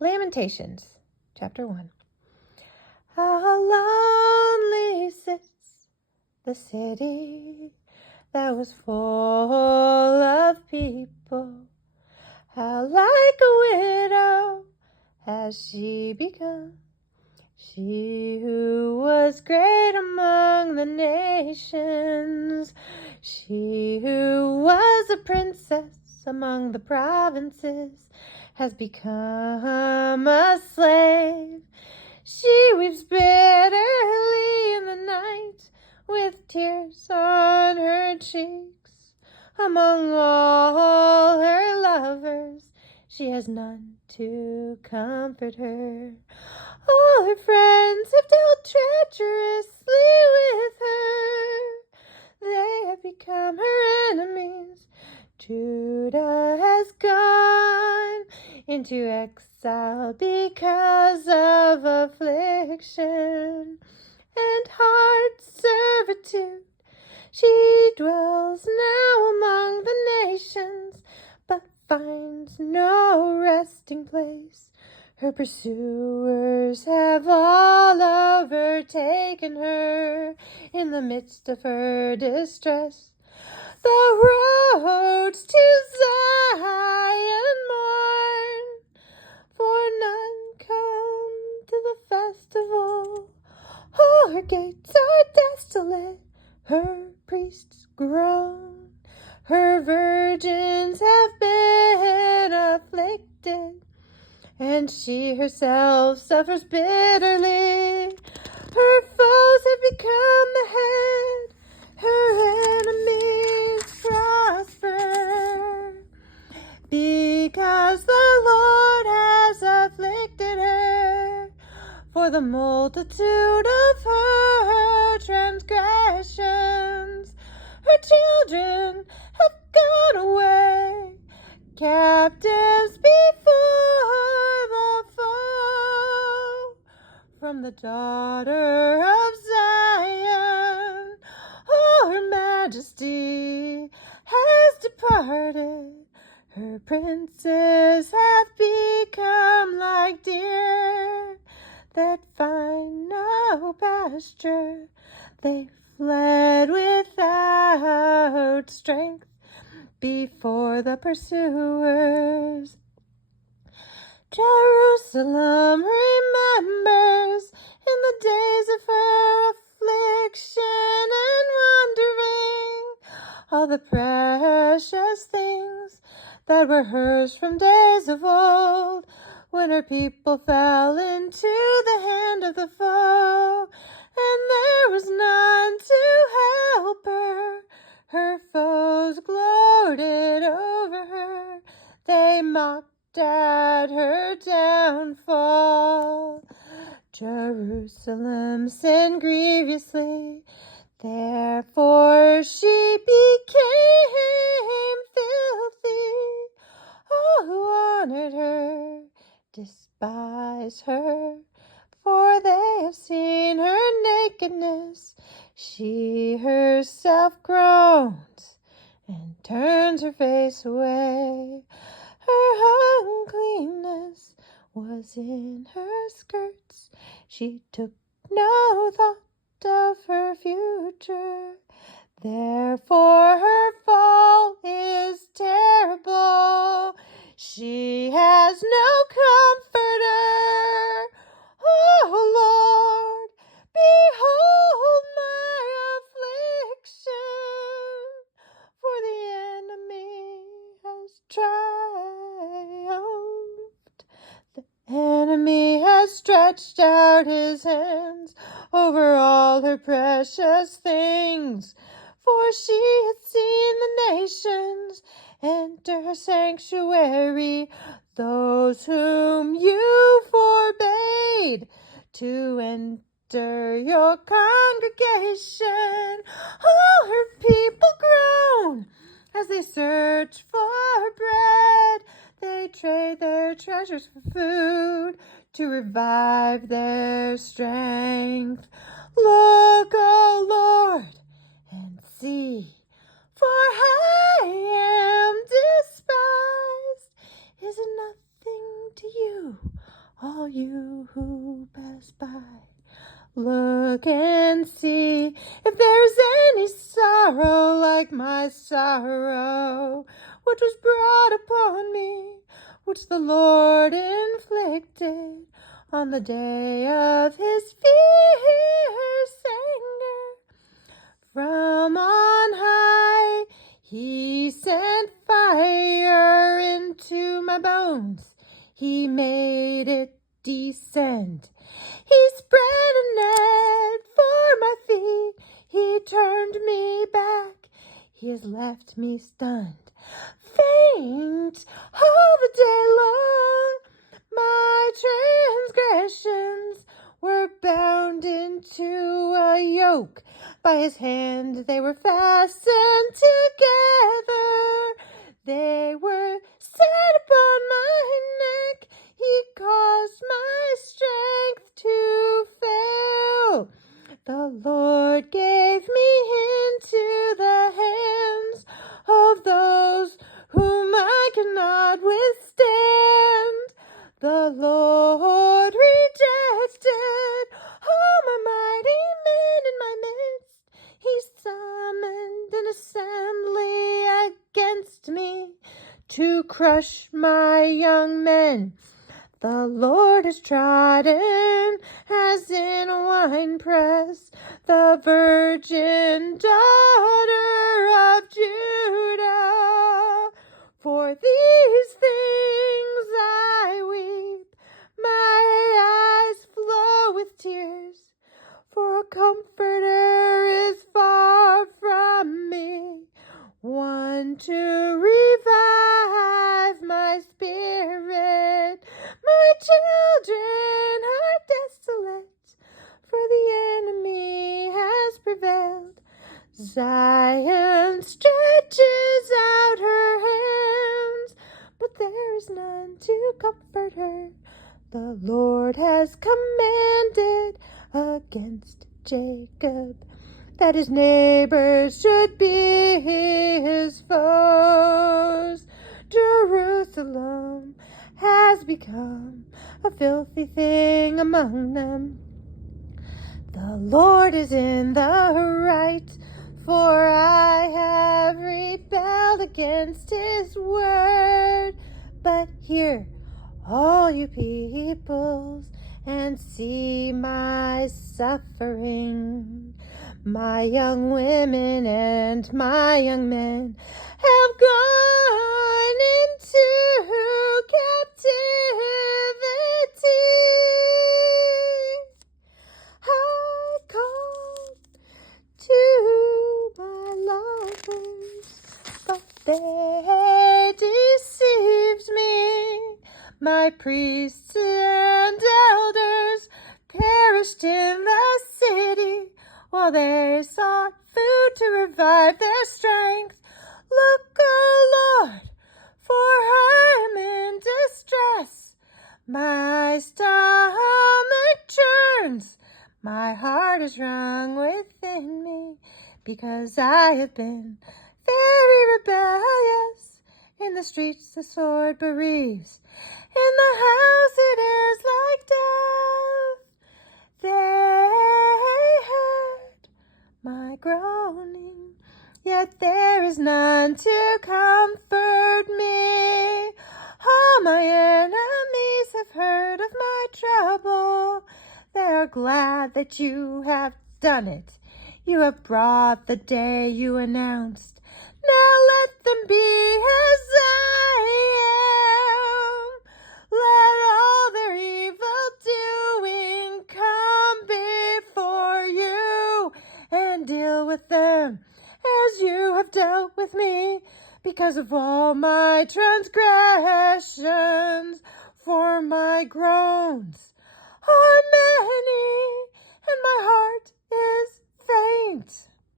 Lamentations, chapter 1. How lonely sits the city that was full of people. How like a widow has she become, she who was great among the nations, she who was a princess among the provinces, has become a slave. She weeps bitterly in the night, with tears on her cheeks. Among all her lovers, she has none to comfort her. All her friends have dealt treacherously with her. They have become her enemies. Judah has gone into exile because of affliction and hard servitude. She dwells now among the nations, but finds no resting place. Her pursuers have all overtaken her in the midst of her distress. The roads to Zion mourn, for none come to the festival. All her gates are desolate, her priests groan. Her virgins have been afflicted, and she herself suffers bitterly. Her foes have become the head, her enemies prosper, because the Lord has afflicted her for the multitude of her transgressions. Her children have gone away, captives before the foe. From the daughter of Zion, oh, her majesty has departed. Her princes have become like deer that find no pasture. They fled without strength before the pursuers. Jerusalem remembers in the days of her affliction and wandering all the precious things that were hers from days of old, when her people fell into the hand of the foe, and there was none to help her. Her foes gloated over her, they mocked at her downfall. Jerusalem sinned grievously, therefore she became filthy. All who honored her despise her, for they have seen her nakedness. She herself groans and turns her face away. Her uncleanness was in her skirts. She took no thought of her future. Therefore her fall is terrible. She has no comforter. Oh Lord, behold my affliction, for the enemy has triumphed. The enemy has stretched out his hands over all her precious things, for she had seen the nations enter her sanctuary, those whom you forbade to enter your congregation. All her people groan as they search for bread. They trade their treasures for food to revive their strength. Look, O Lord, and see, for I am despised. Is it nothing to you, all you who pass by. Look and see if there's any sorrow like my sorrow, which was brought upon me, which the Lord inflicted on the day of his fierce anger. From on high he sent fire into my bones. He made it descend. He spread a net for my feet. He turned me back. He has left me stunned, faint all the day long. My transgressions were bound into a yoke. By his hand they were fastened together. They were set upon my neck. He caused my strength to fail. The Lord gave me into the hands of those whom I cannot withstand. The Lord rejected all my mighty men in my midst. He summoned an assembly against me to crush my young men. The Lord has trodden, as in a winepress, the virgin daughter of Judah. For these things I weep, my eyes flow with tears, for a comforter is far from me, one to revive my spirit. My children are desolate, for the enemy has prevailed. Zion stretches out her hands, but there is none to comfort her. The Lord has commanded against Jacob that his neighbors should be his foes. Jerusalem has become a filthy thing among them. The Lord is in the right, for I have rebelled against his word. But hear, all you peoples, and see my suffering. My young women and my young men have gone into captivity. I called to my lovers, but they deceived me. My priests and elders perished in the city, while they sought food to revive their strength. Look, O Lord, for I am in distress. My stomach churns, my heart is wrung within me, because I have been very rebellious. In the streets the sword bereaves, in the house it is like death. They heard my groaning, yet there is none to comfort me. All my enemies have heard of my trouble. They are glad that you have done it. You have brought the day you announced. Now let them be as I am. Let all their evil doing come before you, and deal with them as you have dealt with me, because of all my transgressions. For my groans are many, and my heart is faint.